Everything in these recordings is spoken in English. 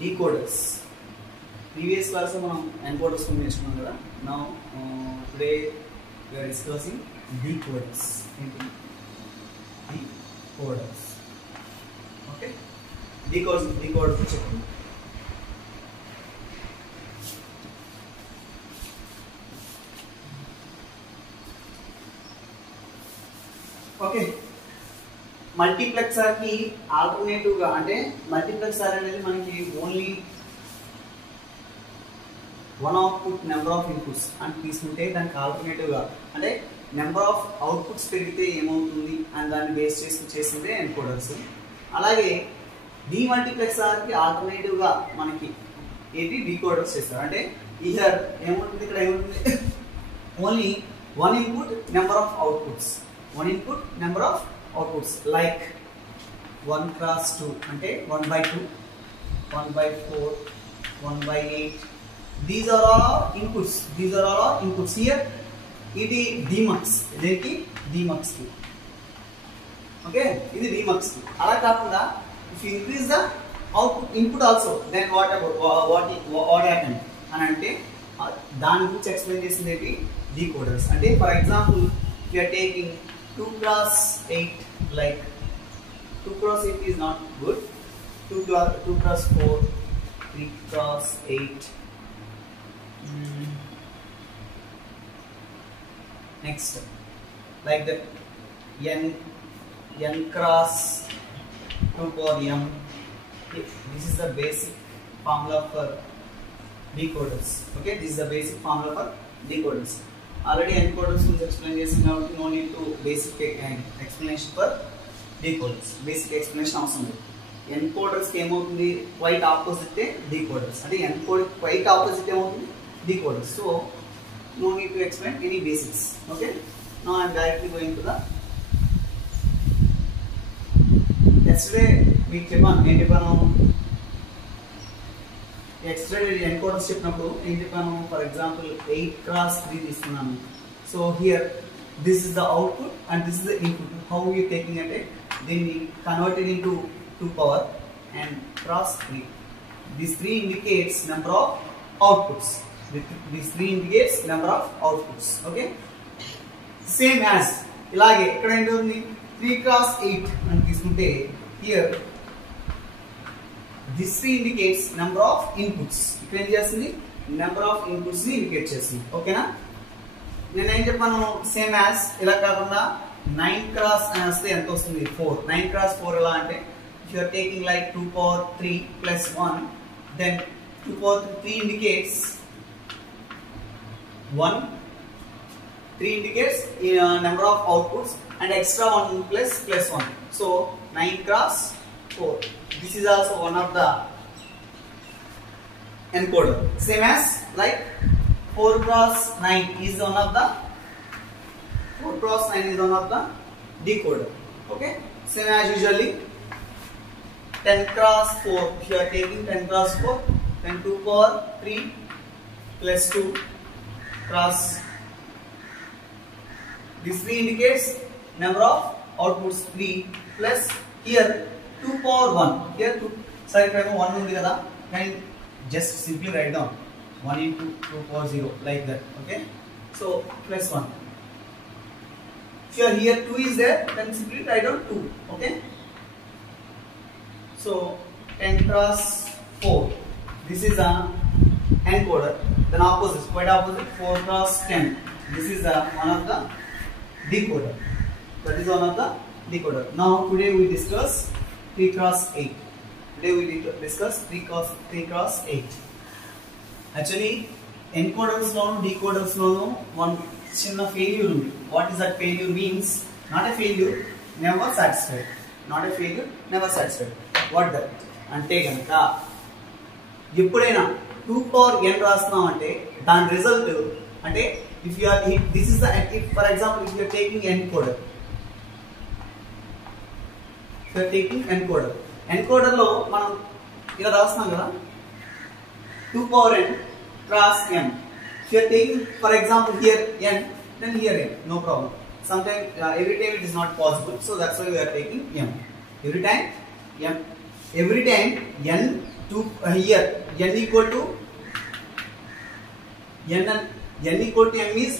decoders. Previous class మనం encoders నేర్చుకున్నాం కదా. Now today we are discussing decoders. Decoders. Okay. Decoders చెప్పండి. Okay, multiplexer కి ఆల్టర్నేటివ్ గా అంటే మల్టీప్లెక్సర్ అనేది మనకి only one output number of inputs అని తీసుకుంటే దానికి ఆల్టర్నేటివ్ గా అంటే నెంబర్ ఆఫ్ అవుట్పుట్స్ పెరిగితే ఏమవుతుంది అని దాన్ని బేస్ చేసి చేసిందే ఎన్కోడర్స్. అలాగే డీమల్టీప్లెక్సర్ కి ఆల్టర్నేటివ్ గా మనకి ఏంటి డీకోడర్స్ చేస్తారు. అంటే ఇయర్ ఏముంటుంది, ఇక్కడ ఏముంటుంది, only one input number of outputs, one input number of outputs like 1 cross 2 ante 1/2, 1/4, 1/8. These are all inputs. Here it is dmux, idiki dmux ki. Okay, ఇది dmux ki. Ala kakunda if you increase the output input also, then what happen అని అంటే దాని గురించి explain చేసింది ఏంటి decoders. అంటే for example we are taking 2 cross 8, like 2 cross 8 is not good, 2 cross 4, 3 cross 8. Next, like that, n cross 2 power m. This is the basic formula for decoders. Okay, this is the basic formula for decoders. Already encoders was explained చేసాం కాబట్టి no need to basic explanation for decoders. Basic explanation అవసరం లేదు. Encoders కి ఏమవుతుంది, quite opposite decoders. అంటే encode quite opposite ఏమవుతుంది, decoders. So no need to explain any basics. Okay, now I am directly going to the yesterday we చెప్పాను extra encoders చెప్పినప్పుడు ఏం చెప్పాను, ఫర్ ఎగ్జాంపుల్ 8 cross 3 తీసుకున్నాను. So here this is the output and this is the input. How you taking అంటే దీన్ని converted into 2 power and cross 3. This 3 indicates number of outputs. This 3 indicates number of outputs. Okay, same as ఇలాగే ఇక్కడ ఏంటి ఉంది 3 cross 8 అని తీసుకుంటే here this 3 indicates number of inputs. ఇక్కడ ఏం చేస్తుంది, నెంబర్ ఆఫ్ ఇన్పుట్స్ ని ఇండికేట్ చేస్తుంది. ఓకేనా, నేను ఏం చెప్పాను, సేమ్ యాజ్ ఇలా కాకుండా 9 cross అని వస్తే ఎంత వస్తుంది, 4. 9 cross 4 ఎలా అంటే if you are taking like 2 power 3 plus 1, then 2 power 3 indicates 1. 3 indicates number of outputs and extra 1 plus 1. So 9 cross 4. This is also one of the encoder. Same as like 4 cross 9 is one of the decoder. Okay, same as usually 10 cross 4. If you are taking 10 cross 4, then 2 power 3 plus 2 cross. This 3 indicates number of outputs 3 plus here 2 power 1. Here 2 side time 1 ఉంది కదా, then just simply write down 1 into 2 power 0 like that. Okay, so plus 1. Here 2 is there, then simply write down 2. Okay, so 10 cross 4. This is a encoder. Then opposite, quite opposite, 4 cross 10. This is one of the decoder. That is one of the decoder. Now today we discuss 3 cross 8. Today we discuss 3 cross 8. Actually, encoders lono decoders lono one chinna failure undi. What is that failure means? Not a failure, never satisfied. Not a failure, never satisfied. What that? ante ganaka eppudaina 2 power n rasna ante dan result ante if you are this is the, if for example if you are taking encoder, encoder లో మనం ఇలా రాస్తున్నాం కదా 2 power n cross m. If you are taking for example here n, then here n, no problem. Sometimes every time it is not possible, so that's why we are taking m. Every time n here n equal to m is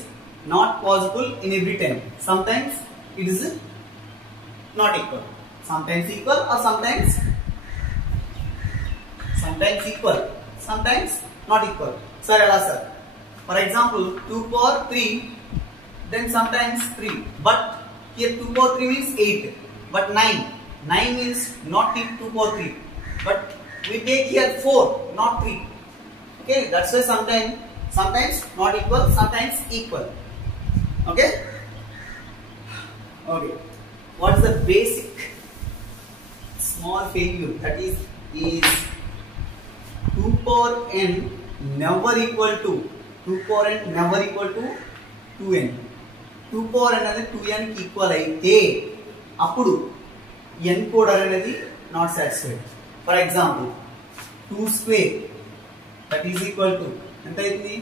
not possible in every time. Sometimes it is not equal, sometimes equal, or sometimes equal, sometimes not equal. Sir, ela sir, for example 2 power 3, then sometimes 3, but here 2 power 3 means 8, but 9 is not 2 power 3, but we take here 4, not 3. Okay, that's why sometimes not equal, sometimes equal. Okay, what is the basic small failure? That is 2 power n never equal to 2n. 2 power n అనేది 2n కి equal అయితే అప్పుడు encoder అనేది not satisfied. For example 2 square that is equal to ఎంత అయింది?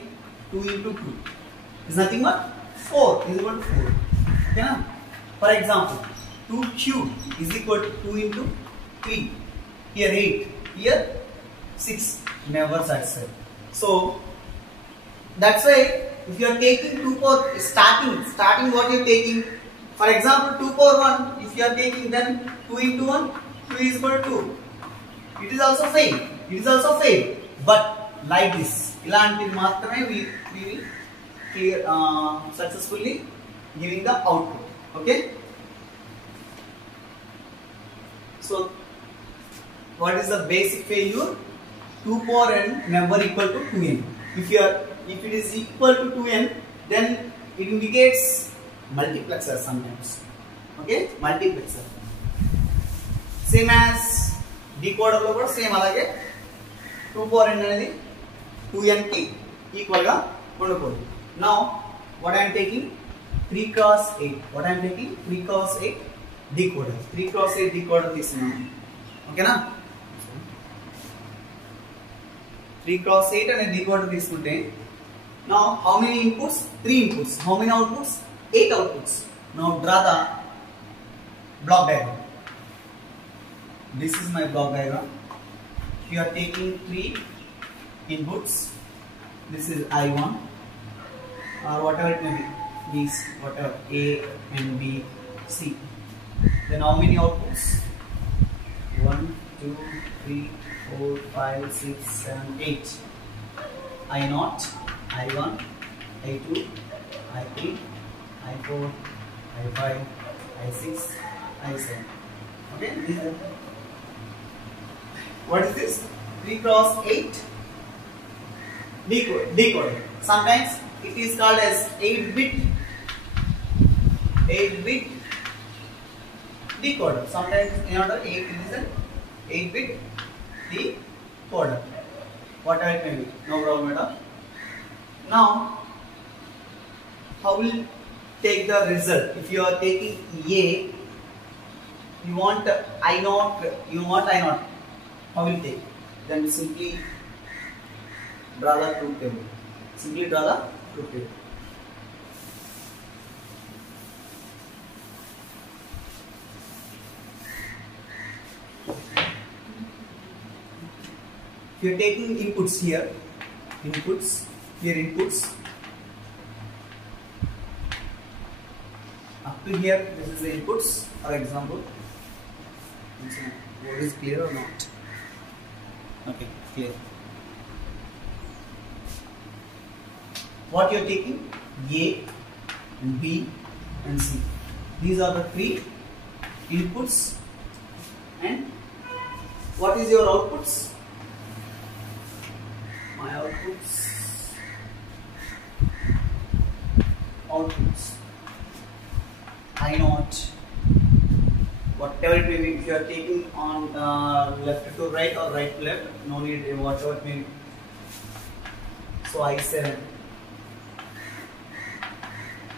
2 into 2 is nothing but 4 is equal to 4. ఓకేనా? For example 2 cube is equal to 2 into 3. Here 8, here 6. Never satisfied. So that's why if you are taking 2 power starting what you are taking, for example 2 power 1, if you are taking, then 2 into 1, 2 is equal to 2. It is also fail. But like this, ilanti maatrame we will clear successfully giving the output. Okay, so what is the basic failure? 2 power n never equal to 2n. If it is equal to 2n, then it indicates multiplexer sometimes. Okay, multiplexer. Same as decoder lo kuda same alage 2 power n అనేది 2n కి equal గా ఉండకూడదు. Now what I am taking 3 cross 8. What I am taking 3 cross 8 decoder. 3 cross 8 decoder తీసుకున్నాను. ఓకేనా? 3 cross 8 అనే decoder తీసుకుంటే now how many inputs? 3 inputs. How many outputs? 8 outputs. Now draw the block diagram. This is my block diagram. You are taking 3 inputs. This is I1 or whatever it may be, these whatever A and B, C. Then how many outputs? 1, 2, 3, 4, 5, 6, 7, 8. I0, I1, I2, I3, I4, I5, I6, I7. Okay, what is this? 3 cross 8 decoder. Sometimes it is called as 8-bit decoder. Sometimes in order 8 it is an 8-bit decoder. Whatever it may be, no problem at all. Now, how will take the result? If you are taking A, you want I0. How will you take? Then simply draw the truth table. If you are taking inputs here, inputs. Up to here, this is the inputs. For example, what is clear or not? Okay, clear. What you are taking? A, B, and C. These are the 3 inputs. And what is your outputs? My outputs I0, whatever it may be. If you are taking on left to right or right to left, no need, whatever it may be. So I7,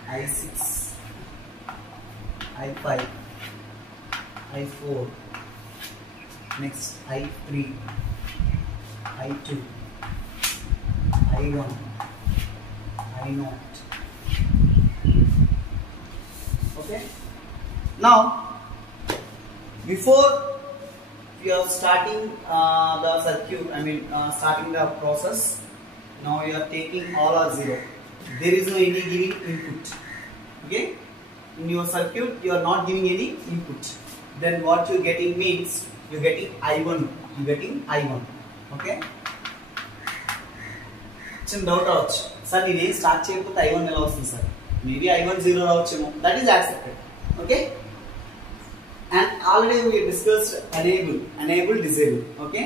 I6, I5, I4, next I3, I2, I1, I0. Okay. Now, before you are starting the circuit, I mean starting the process. Now you are taking all are 0. There is no any giving input. Okay, in your circuit you are not giving any input. Then what you getting means you getting I1. You getting I1. Okay. చిన్న doubt రావచ్చు sir నేను start చేయకపోతే I1 ఎలా వస్తుంది సార్? Maybe I1 0 రావచ్చేమో. That is accepted. Okay. And already we discussed enable, disable. Okay,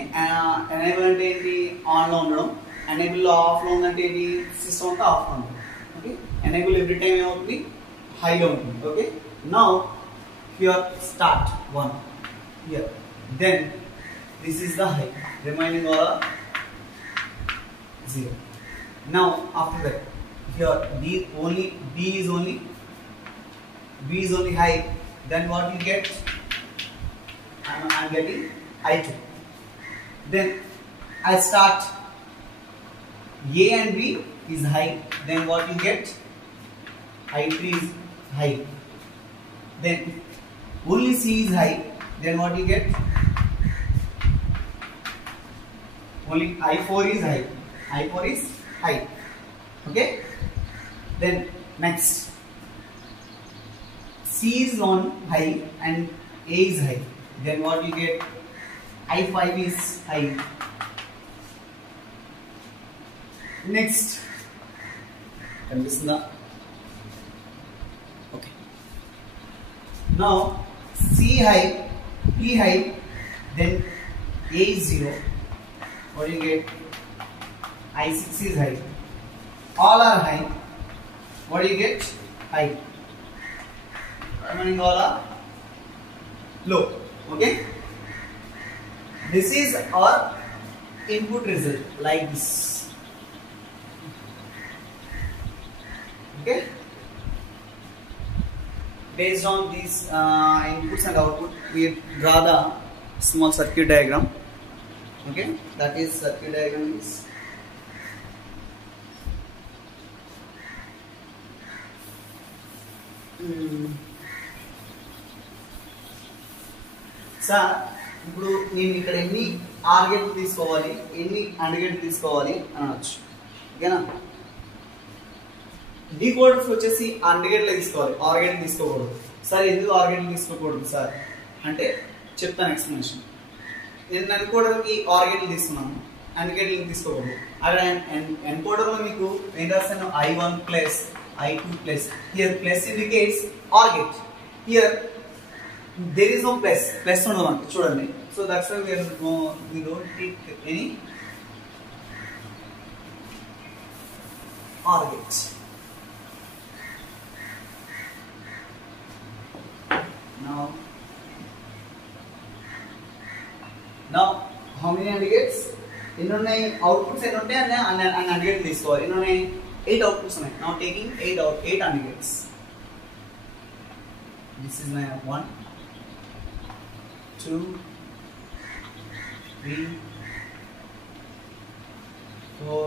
enable అంటే ఏంటి? ఆన్ లో ఉండడం. Enable లో ఆఫ్ లో ఉందంటే ఏంటి? సిస్టమ్ అంతా ఆఫ్ లో ఉంటుంది. ఓకే, enable ఎవ్రీ టైం ఏమవుతుంది? హై లో ఉంటుంది. Okay, now here start 1 here, then this is the high, remaining all 0. Now after that here B is only high. Then what you get? I'm getting I2. Then I start A and B is high. Then what you get? I3 is high. Then only C is high. Then what you get? Only I4 is high. I4 is high. Okay. Then next, C is on high and A is high. Then what you get? I5 is high. Next, okay. Now C high, P high, then A is 0. What do you get? I6 is high. All are high. What do you get? High. Remaining all are low. Okay, this is our input result like this. Okay, based on these inputs and output we draw the small circuit diagram. Okay, that is circuit diagram is sir ఇప్పుడు నేను ఇక్కడ ఎన్ని are గేట్లు తీసుకోవాలి, ఎన్ని and గేట్లు తీసుకోవాలి అనొచ్చు. ఓకేనా, డీకోడర్స్ వచ్చేసి అండ్ గేట్లు తీసుకోవాలి, ఆర్ గేట్లు తీసుకోకూడదు. సార్ ఎందుకు ఆర్ గేట్లు తీసుకోకూడదు సార్ అంటే చెప్తాను ఎక్స్ప్లెనేషన్. నేను ఎన్కోడర్కి ఆర్ గేట్లు తీసుకున్నాను, అండ్ గేట్లు తీసుకోకూడదు. అక్కడ ఎన్కోడర్లో మీకు ఏం రాస్తాను? I1 plus I2 plus. Here plus indicates OR gate. Here there is no plus ఉండదు మనకి చూడండి. So that's why we don't take any OR gate. Now how many AND gates? ఎన్ని ఉన్నాయి? అవుట్పుట్స్ ఎన్ని ఉంటాయి అన్ని AND గేట్ తీసుకోవాలి. ఎన్ని ఉన్నాయి? 8 అవుట్పుట్స్ ఉన్నాయి. Now taking 8 AND gates. This is my 1 2 3 4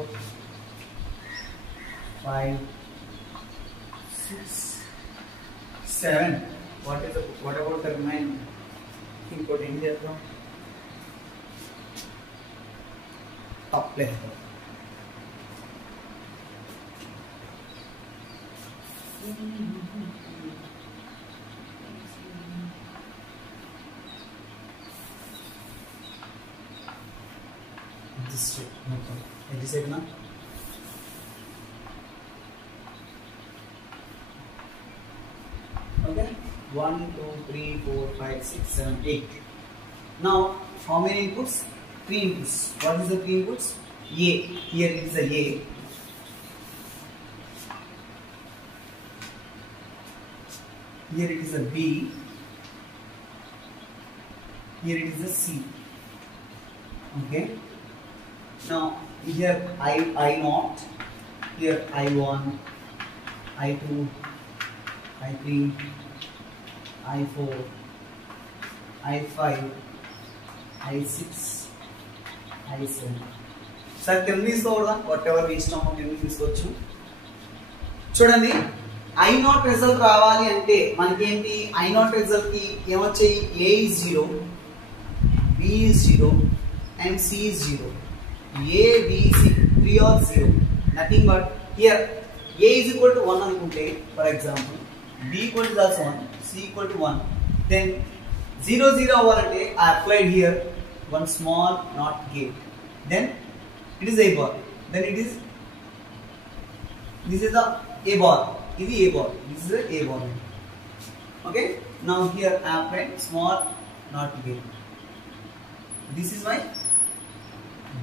5 6 7. What about the remaining? Input in here from top left. This way, no problem. This side na. Okay. 1 2 3 4 5 6 7 8. Now how many inputs? 3 inputs. What is the 3 inputs? A. Here it is a A. Here it is a B. Here it is a C. Okay. Now here I0, here I1, I2, I3, I4, I5, I6, I7. Sir 10 తీసుకోవద్దా? Whatever మీ ఇష్టం, 10 తీసుకోవచ్చు. చూడండి, I0 result రావాలి అంటే మనకేంటి? I0 result కి ఏమొచ్చాయి? A is 0, B B is 0 and C is 0. A, B, C, 3 are 0. Nothing but here A is equal to 1 anukunte, for example, B equal to also 1, C equal to 1. Then 0, 0 avalante I applied here one small NOT gate. Then it is A bar. Then it is, this is the A bar. This is A bar. This is the A bar. Okay. Now here I applied small NOT gate. This is my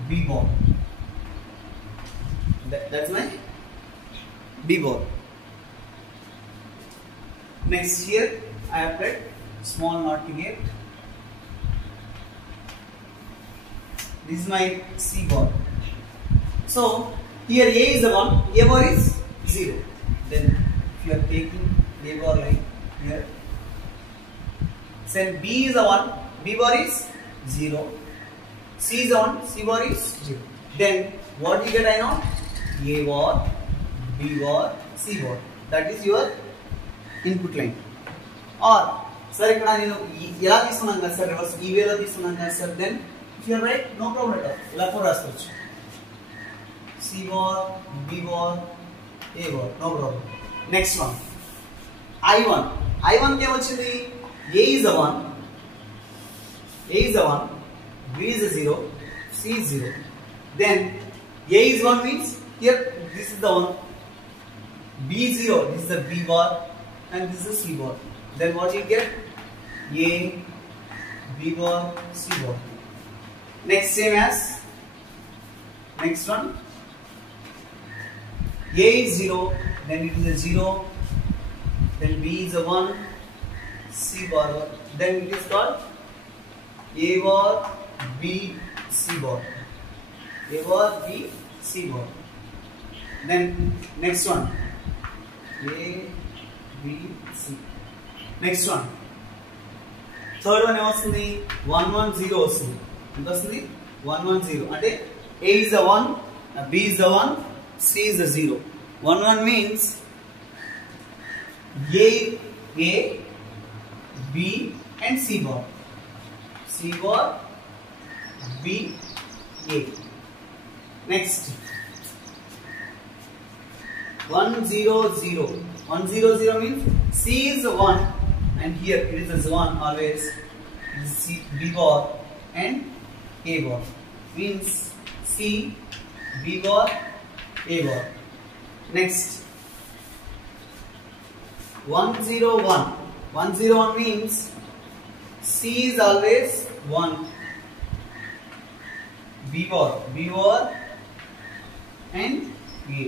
B bar. That's my B bar. Next here I applied small NOT gate. This is my C bar. So here A is the 1, A bar is 0. Then if you are taking A bar line here, then B is the 1, B bar is 0. C is the 1, C bar is 0. Then what you get I know? A bar, B bar, C bar. That is your input line. Or sir ikkada nenu ela తీసుకున్నాను కదా sir, reverse ఈ వేలో తీసుకున్నాను కదా sir, then if you are right, no problem at all. ఇలా కూడా రాసుకోవచ్చు. C bar, B bar, A bar, no problem. Next one, I1. I1 కి ఏమొచ్చింది? A is the 1, A is the 1, B is the 0, C is 0. Then A is 1 means here this is the 1, B is 0, this is the B bar, and this is the C bar. Then what you get? A, B bar, C bar. Next same as next one. A is 0, then it is a 0, then B is a 1, C bar, then it is called A bar, B, C bar. A bar, B, C bar. Then next one, A, B, C. Next one, third one ఏమొస్తుంది? 1 1 0 వస్తుంది. ఎంత వస్తుంది? 1 1 0. అంటే A is the 1, B is the 1, C is the 0. 1 1 means A, B and C bar. C bar, B, A. Next, 1 0 0. 1 0 0 means C is 1 and here it is 1 always. It is C, B bar and A bar. Means C, B bar, A bar. Next, 1 0 1. 1 0 1 means C is always 1, B bar and A.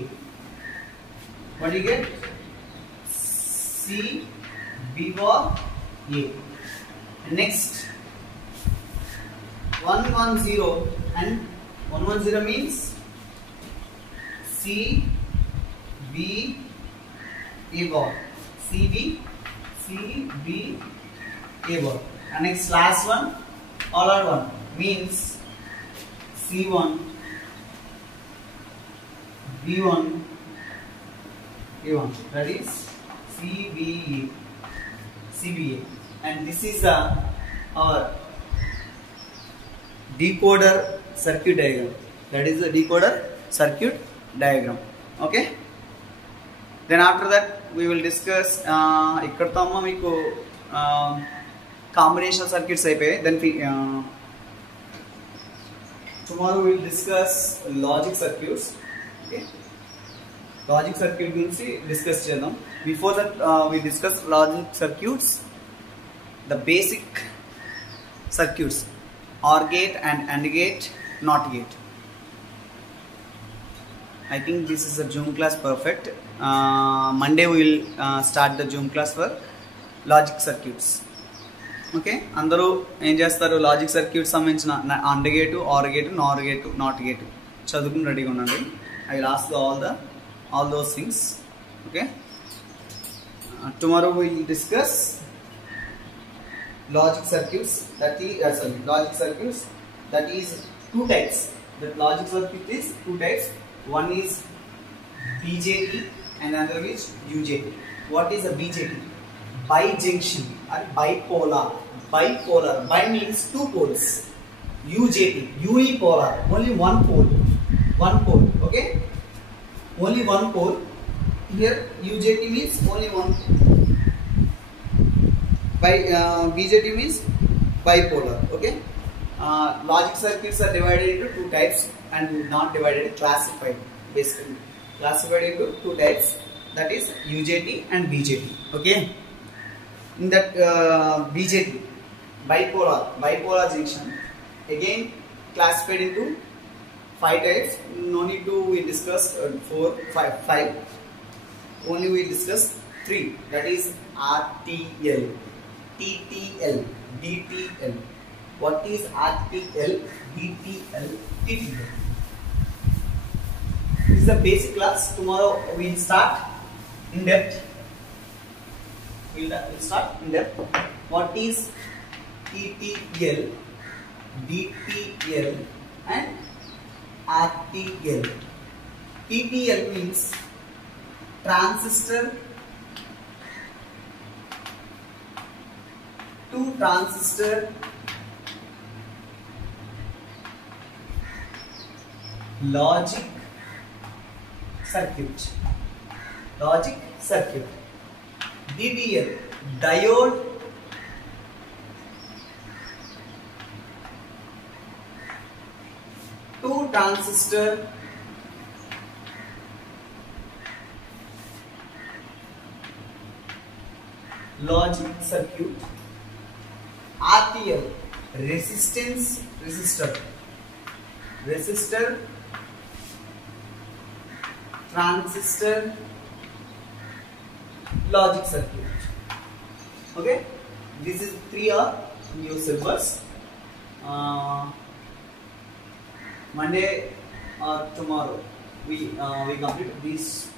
What do you get? C, B bar, A. Next, 1 1 0 and 1 1 0 means C, B, A bar. C, B, A bar. And next last one, all are 1 means C1, B1, A1. That is CBA. And this is our decoder circuit diagram. That is the decoder circuit diagram. Okay. Then after that we will discuss ikkadto amma meeku combination circuits అయిపోయాయి. Then tomorrow we will discuss logic circuits. Okay. Logic circuit గురించి discuss చేద్దాం. Before that we discuss logic circuits, the basic circuits, OR gate and AND gate, NOT gate. I think this is a Zoom class perfect. Monday we will start the Zoom class for logic circuits. Okay, అందరూ ఏం చేస్తారు? Logic circuit సంబంధించిన AND gate, OR gate, NOR gate, NOT gate చదువుకుని రెడీగా ఉండండి. I will ask all those things. Okay. Tomorrow we will discuss logic circuits. Logic circuits. That is 2 types. The logic circuit is 2 types. One is BJT and another is UJT. What is a BJT? Bijunction or bipolar. Bipolar. Bi means 2 poles. UJT, unipolar, only one pole, okay, only one pole. Here UJT means only one, BJT means bipolar, okay. Logic circuits are divided into two types and not divided, classified, basically classified into two types, that is UJT and BJT, okay. In that BJT, bipolar junction, again classified into five types. No need to we discuss five. Only we discuss three, that is RTL, TTL, DTL. What is RTL, DTL, TTL? This is the basic class. Tomorrow we will start in depth. We'll start in depth. What is TTL, DTL and RTL? TTL means transistor to transistor logic circuit. DTL, diode to transistor logic circuit. RTL, resistor transistor logic circuit, okay. This is 3 are in your syllabus. Monday or tomorrow we complete these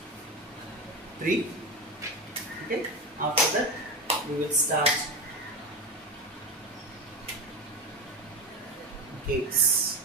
3, okay. After that we will start case.